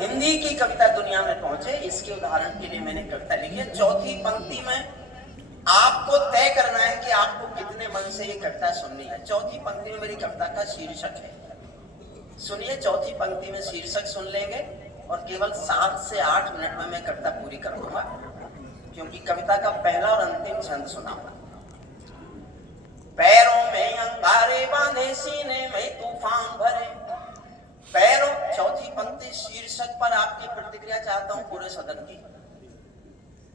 हिंदी की कविता दुनिया में पहुंचे, इसके उदाहरण के लिए मैंने कविता लिखी है। चौथी पंक्ति में आपको तय करना है कि आपको कितने मन से ये कविता सुननी है। चौथी पंक्ति में मेरी कविता का शीर्षक है, सुनिए। चौथी पंक्ति में शीर्षक सुन लेंगे और केवल 7 से 8 मिनट में मैं कविता पूरी कर दूंगा, क्योंकि कविता का पहला और अंतिम छंद सुनाऊंगा। पैरों में अंगारे बांधे, सीने में तूफान भरे, पैरों। चौथी पंक्ति शीर्षक पर आपकी प्रतिक्रिया चाहता हूं पूरे सदन की।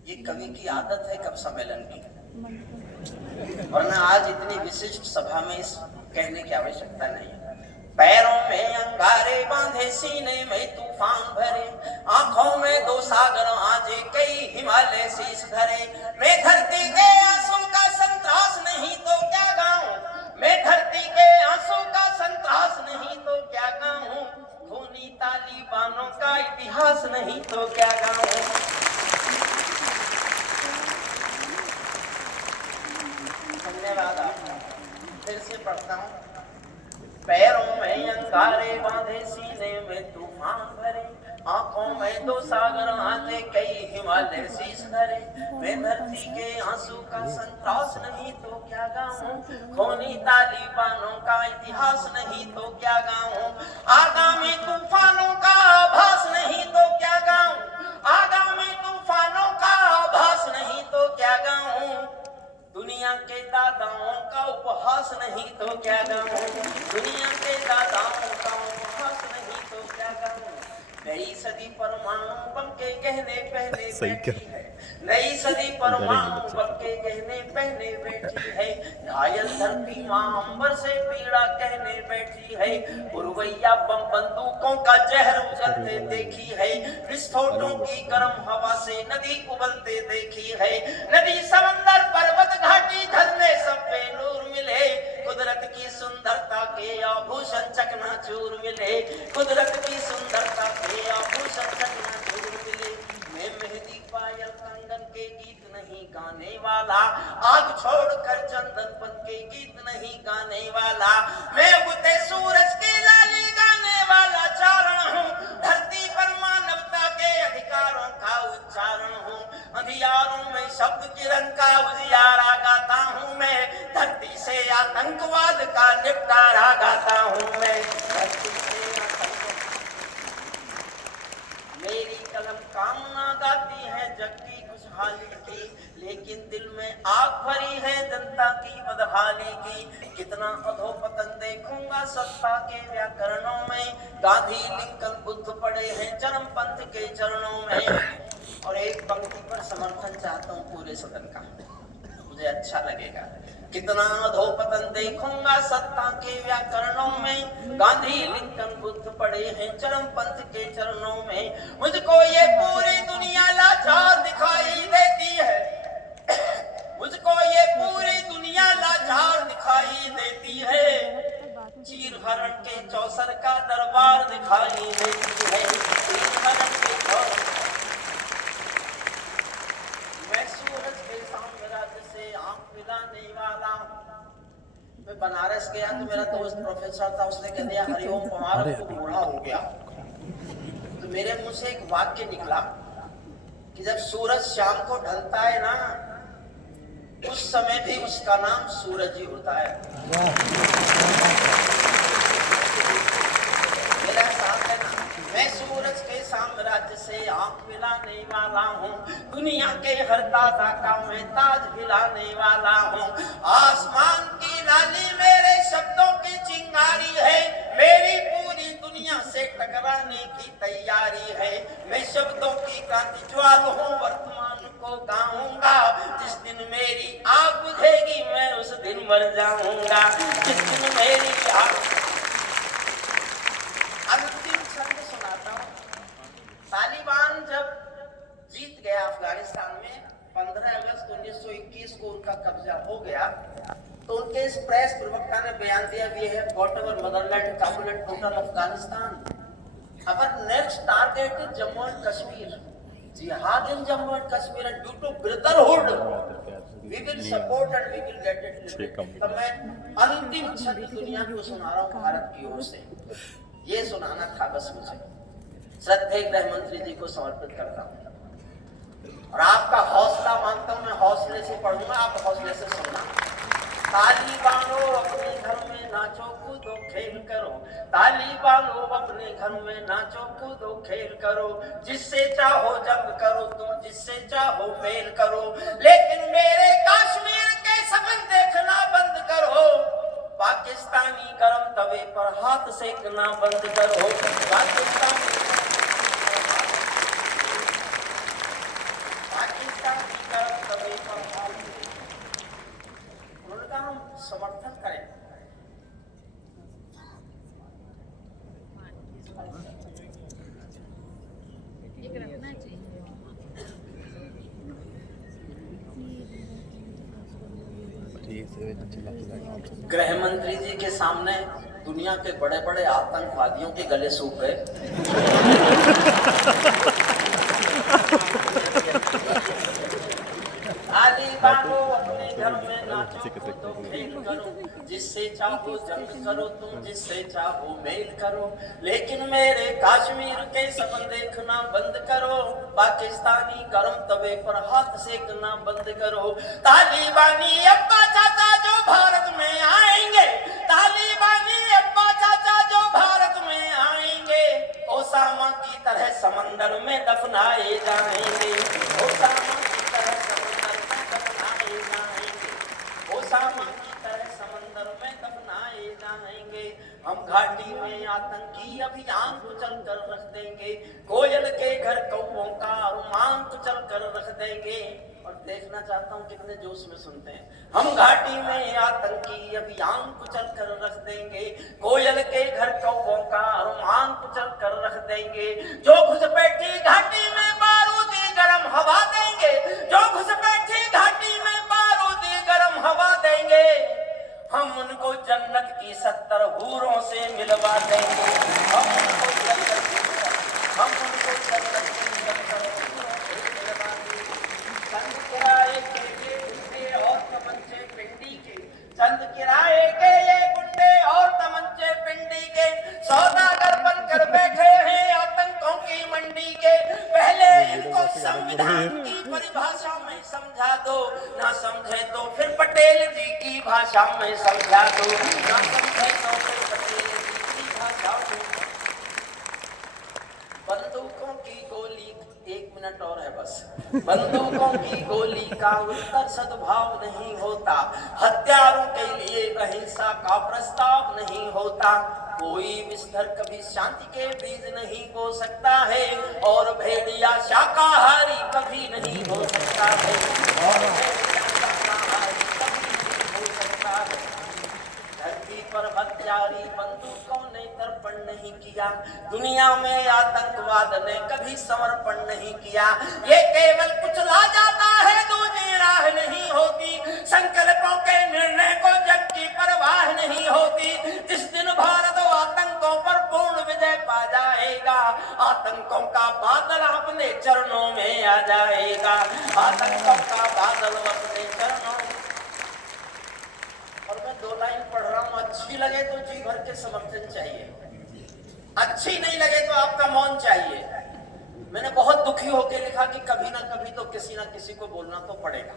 ये कवि की आदत है कब सम्मेलन की, वरना आज इतनी विशिष्ट सभा में इस कहने की आवश्यकता नहीं है। पैरों में अंगारे बांधे, सीने में तूफान भरे, आंखों में 2 सागर आजे, कई हिमालय शीश धरे। मैं धरती के आंसू का संतरास नहीं तो क्या गाऊं, मैं धरती के आंसू का संतरास नहीं तो क्या गाऊं, खूनी तालिबानों का इतिहास नहीं तो क्या गाऊं। धन्यवाद आपका। फिर से पढ़ता हूं। पैरों में अंगारे बांधे, सीने में तूफान भरे, आंखों में 2 सागर आते, कई हिमालय शीश धरे। मैं धरती के आंसू का संतरास नहीं तो क्या गाऊं, खूनी तालिबानों का इतिहास नहीं तो क्या गाऊं, आगामी तूफानों का आभास नहीं तो क्या गाऊं, आगामी तूफानों का आभास नहीं तो क्या गाऊं, दुनिया के दादाओं का उपहास नहीं तो क्या गाऊं, दुनिया के दादाओं का उपहास नहीं तो क्या गाऊं। नई सदी परमाणु बम के गहने पहने बैठी है, नई सदी परमाणु बम के गहने पहने बैठी है, घायल धरती मां अंबर से पीड़ा कहने बैठी है, पुरवैया बम बंदूकों का जहर उगलते देखी है, विस्फोटों की गर्म हवा से नदी उबलते देखी है, नदी समंदर पर्वत घाटी झरने सब पे नूर मिले, कुदरत की सुंदरता के आभूषण चकनाचूर मिले, कुदरत की सुंदरता के आभूषण चकनाचूर मिले। मैं मेहंदी पायल कंगन के गीत नहीं गाने वाला, आग छोड़कर चंदन पन के गीत नहीं गाने वाला, मैं उगते सूरज की लाली गाने वाला चारण हूँ, धरती पर मानवता के अधिकारों का उच्चारण हूँ, अंधियारों में शब्द किरण का उजियारा गाता हूँ मैं, धरती से आतंकवाद का निपटारा गाता हूँ मैं, धरती से मेरी कलम कामना गाती है जग की खुशहाली की, लेकिन दिल में आग भरी है जनता की बदहाली की। कितना अधोपतन देखूंगा सत्ता के व्याकरणों में, गांधी लिंकन बुद्ध पड़े हैं चरमपंथ के चरणों में। और एक पंक्ति पर समर्थन चाहता हूँ पूरे सदन का, मुझे अच्छा लगेगा। कितना अधोपतन देखूंगा सत्ता के व्याकरणों में, गांधी लिंकन बुद्ध पड़े हैं चरमपंथ के चरणों में। मुझको ये पूरी दुनिया लाचार दिखाई देती है, मुझको ये पूरी दुनिया लाचार दिखाई देती है, चीर हरण के चौसर का दरबार दिखाई देती है, चीर हरण के मैं सूरज के सामने राज्य से आंख मिलाने वाला। मैं बनारस गया तो मेरा दोस्त प्रोफेसर था, उसने कह दिया हरिओम कुमार को बूढ़ा हो गया, तो मेरे मुंह से एक वाक्य निकला कि जब सूरज शाम को ढलता है ना, उस समय भी उसका नाम सूरज ही होता है। मेरा साथ है ना, मैं सूरज के साम्राज्य से आंख मिलाने वाला हूँ, दुनिया के हर दादा का मैं ताज हिलाने वाला हूँ, आसमान की लाली मेरे शब्दों की चिंगारी है, मेरी पूरी दुनिया से टकराने की तैयारी है, मैं शब्दों की क्रांति ज्वाल हूँ, वर्तमान को गाऊंगा, जिस दिन मेरी आग बुझेगी मैं उस दिन मर जाऊंगा, जिस दिन मेरी आग। अंतिम छंद सुनाता हूँ। तालिबान जब जीत गया अफगानिस्तान में, 15 अगस्त 1921 को उनका कब्जा हो गया, तो उनके इस प्रेस प्रवक्ता ने बयान दिया भी है, whatever Motherland capital total Afghanistan, our next target is Jammu and Kashmir, jihad in Jammu and Kashmir, and due to brotherhood we will support and we will get it. तो मैं अंतिम छंद दुनिया को सुना रहा हूँ भारत की ओर से, ये सुनाना था बस मुझे। श्रद्धेय गृह मंत्री जी को समर्पित करता हूं। और आपका हौसला मांगता हूं, मैं हौसले से पढ़ूंगा, आप हौसले से सुनना। ताली बांधो अपने घर में नाचो कूदो खेल करो, ताली बांधो अपने घर में नाचो कूदो खेल करो, जिससे चाहो जंग करो तुम, जिससे चाहो मेल करो, लेकिन मेरे कश्मीर के सपन देखना बंद करो, पाकिस्तानी गरम तवे पर हाथ सेकना बंद करो, पाकिस्तानी गरम तवे पर हाथ, उनका हम समर्थन करें। गृह मंत्री जी के सामने दुनिया के बड़े बड़े आतंकवादियों के गले सूख गए। ताली बांधो अपने घर में नाचो कूदो खेल करो, जिससे चाहो जंग करो तुम, जिससे चाहो मेल करो, लेकिन मेरे कश्मीर के सपन देखना बंद करो, पाकिस्तानी गरम तवे पर हाथ सेकना बंद करो। तालिबानी अब्बा चाचा जो भारत में आएंगे, तालिबानी अब्बा चाचा जो भारत में आएंगे, ओसामा की तरह समंदर में दफनाए जाएंगे, ओसामा की तरह समंदर में दफनाए जाएंगे, ओसामा की तरह समंदर में दफनाए जाएंगे। हम घाटी में आतंकी अभियान कुचल कर रख देंगे, कोयल के घर कौओं का अरमान कुचल कर रख देंगे। और देखना चाहता हूँ कितने जोश में सुनते हैं। हम घाटी में आतंकी अभियान कुचल कर रख देंगे, कोयल के घर कौओं का अरमान कुचल कर रख देंगे, जो घुसपैठी घाटी में बारूदी गरम हवा देंगे, जो घुसपैठी घाटी में बारूदी गरम हवा देंगे, हम उनको जन्नत की 70 हूरों से मिलवा देंगे, हम उनको जन्नत की 70 हूरों से मिलवा देंगे। चंद किराए के ये गुंडे और तमंचे पिंडी के, चंद किराए के ये गुंडे और तमंचे पिंडी के, सौदागर बनकर बैठे हैं आतंकों की मंडी के। पहले इनको संविधान की परिभाषा में समझा दो, ना समझे तो फिर पटेल जी की भाषा में समझा दो, ना समझे तो फिर पटेल जी की भाषा में। बंदूकों की गोली, 1 मिनट और है बस। बंदूकों की गोली का उत्तर सद्भाव नहीं होता, हत्यारों के लिए अहिंसा का प्रस्ताव नहीं होता, कोई विस्तर कभी शांति के बीज नहीं बो सकता है, और भेड़िया शाकाहारी कभी नहीं हो सकता है, और भेड़िया शाकाहारी कभी नहीं हो सकता है। धरती पर हत्यारी बंदूकों ने तर्पण नहीं किया, दुनिया में आतंकवाद ने कभी समर्पण नहीं किया। ये केवल कुचला जाता है, दूसरी राह नहीं होती, संकल्पों के निर्णय को जग की परवाह नहीं होती। जिस दिन भारत आतंकों पर पूर्ण विजय पा जाएगा, आतंकों का बादल अपने चरणों में आ जाएगा, आतंकों का बादल अपने चरणों में। और मैं 2 लाइन पढ़ रहा हूं, अच्छी लगे तो जी भर के समर्थन चाहिए, अच्छी नहीं लगे तो आपका मौन चाहिए। मैंने बहुत दुखी होकर लिखा कि कभी ना कभी तो किसी ना किसी को बोलना तो पड़ेगा।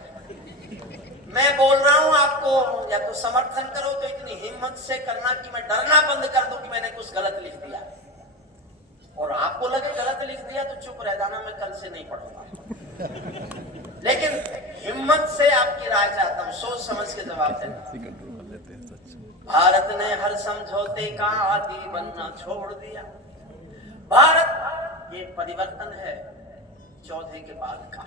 मैं बोल रहा हूं आपको, या तो समर्थन करो तो इतनी हिम्मत से करना कि मैं डरना बंद कर दूं कि मैंने कुछ गलत लिख दिया, और आपको लगे गलत लिख दिया तो चुप रह जाना, मैं कल से नहीं पढ़ूंगा। लेकिन हिम्मत से आपकी राय चाहता हूं, सोच समझ के जवाब देना। भारत ने हर समझौते का आदी बनना छोड़ दिया। भारत, ये परिवर्तन है चौथे के बाद का।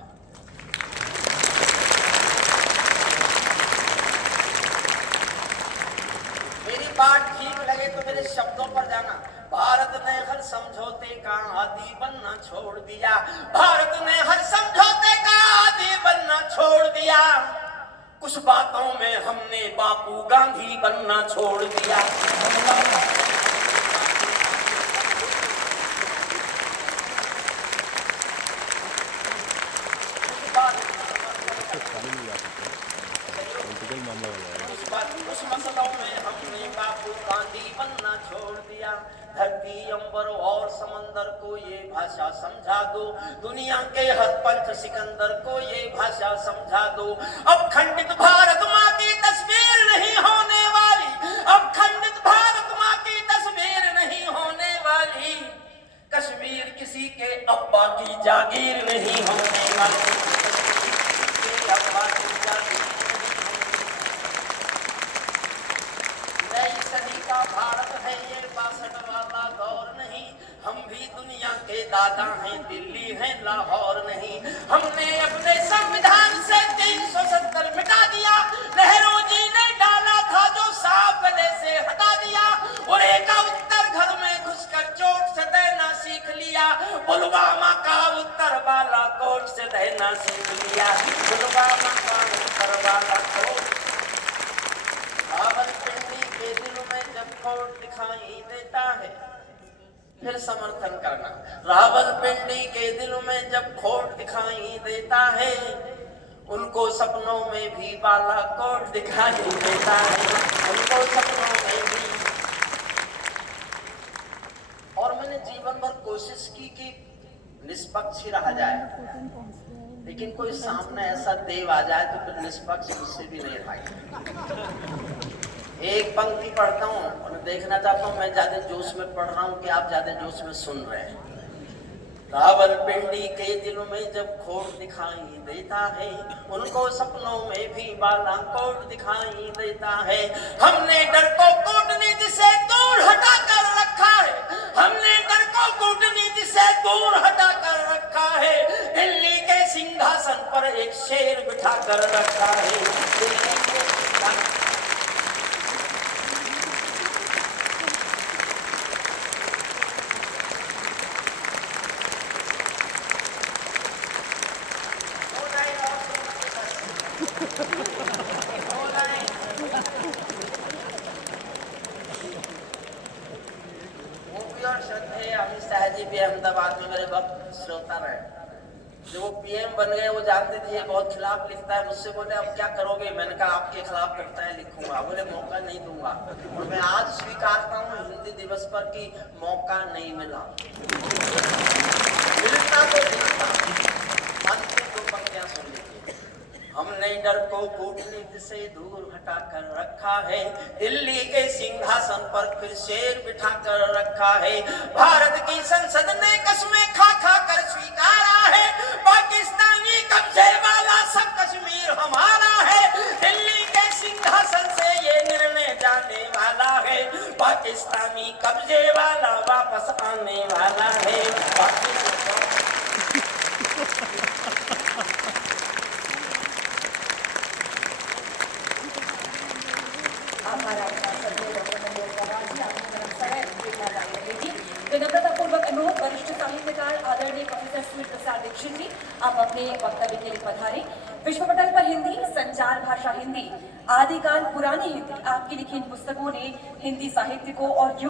मेरी बात ठीक लगे तो मेरे शब्दों पर जाना। भारत ने हर समझौते का आदी बनना छोड़ दिया, भारत ने हर समझौते का आदी बनना छोड़ दिया। कुछ बातों में हमने बापू गांधी बनना छोड़ दिया। कुछ मसलों में हमने बापू गांधी बनना छोड़ दिया। धरती अंबर और समंदर को ये भाषा समझा दो, दुनिया के हर पंथ सिकंदर को ये भाषा समझा दो। अब खंडित भारत माँ की तस्वीर नहीं होने वाली, अब खंडित भारत माँ की तस्वीर नहीं होने वाली, कश्मीर किसी के अब्बा की जागीर नहीं होने वाली, अब्बा की जागीर। नई सदी का भारत है ये 62 वाला दौर नहीं, हम भी दुनिया के दादा हैं, दिल्ली है लाहौर नहीं। हमने अपने संविधान से 370 मिटा दिया, नेहरू जी ने डाला था जो साफ गले से हटा दिया, और एक उत्तर घर में घुसकर चोट से देना सीख लिया, पुलवामा का उत्तर बालाकोट से देना सीख लिया, पुलवामा का उत्तर बालाकोट। रावलपिंडी के दिल में जब खोट दिखाई देता है, फिर समर्थन करना। रावलपिंडी के दिल में जब खोट दिखाई देता है, उनको सपनों में भी बालाकोट दिखाई देता है, उनको सपनों में भी। और मैंने जीवन भर कोशिश की कि निष्पक्ष ही रहा जाए, लेकिन कोई सामने ऐसा देव आ जाए तो फिर निष्पक्ष मुझसे भी नहीं रहा। एक पंक्ति पढ़ता हूँ और देखना चाहता हूँ मैं ज्यादा जोश में पढ़ रहा हूँ कि आप ज्यादा जोश में सुन रहे हैं। रावलपिंडी के दिलों में जब खोट दिखाई देता है, उनको सपनों में भी बालाकोट दिखाई देता है। हमने डर को कूटनीति से दूर हटा कर रखा है, हमने डर को कूटनीति से दूर हटा कर रखा है, दिल्ली के सिंहासन पर एक शेर बिठा कर रखा है, दिल्ली के सिंहासन। अमित शाह जी भी अहमदाबाद में मेरे वक्त श्रोता रहे, जो वो पीएम बन गए वो जानते थे ये बहुत खिलाफ लिखता है। मुझसे बोले अब क्या करोगे, मैंने कहा आपके खिलाफ करता है लिखूंगा। बोले मौका नहीं दूंगा, और मैं आज स्वीकारता हूँ हिंदी दिवस पर कि मौका नहीं मिला, मिलता तो मिलता। अंतिम दो पंक्तियां सुन लीजिए। हमने डर को कूटनीति से दूर हटा कर रखा है, दिल्ली के सिंहासन पर फिर शेर बिठा कर रखा है। भारत की संसद ने कस्में खा खा कर स्वीकारा है, पाकिस्तानी कब्जे वाला सब कश्मीर हमारा है, दिल्ली के सिंहासन से ये निर्णय जाने वाला है, पाकिस्तानी कब्जे वाला वापस आने वाला है। विनम्रतापूर्वक अनुरोध वरिष्ठ साहित्यकार आदरणीय प्रोफेसर सूर्य प्रसाद दीक्षित जी, आप अपने वक्तव्य के लिए पधारें। विश्व पटल पर हिंदी, संचार भाषा हिंदी, आदिकाल पुरानी हिंदी, आपकी लिखी इन पुस्तकों ने हिंदी साहित्य को और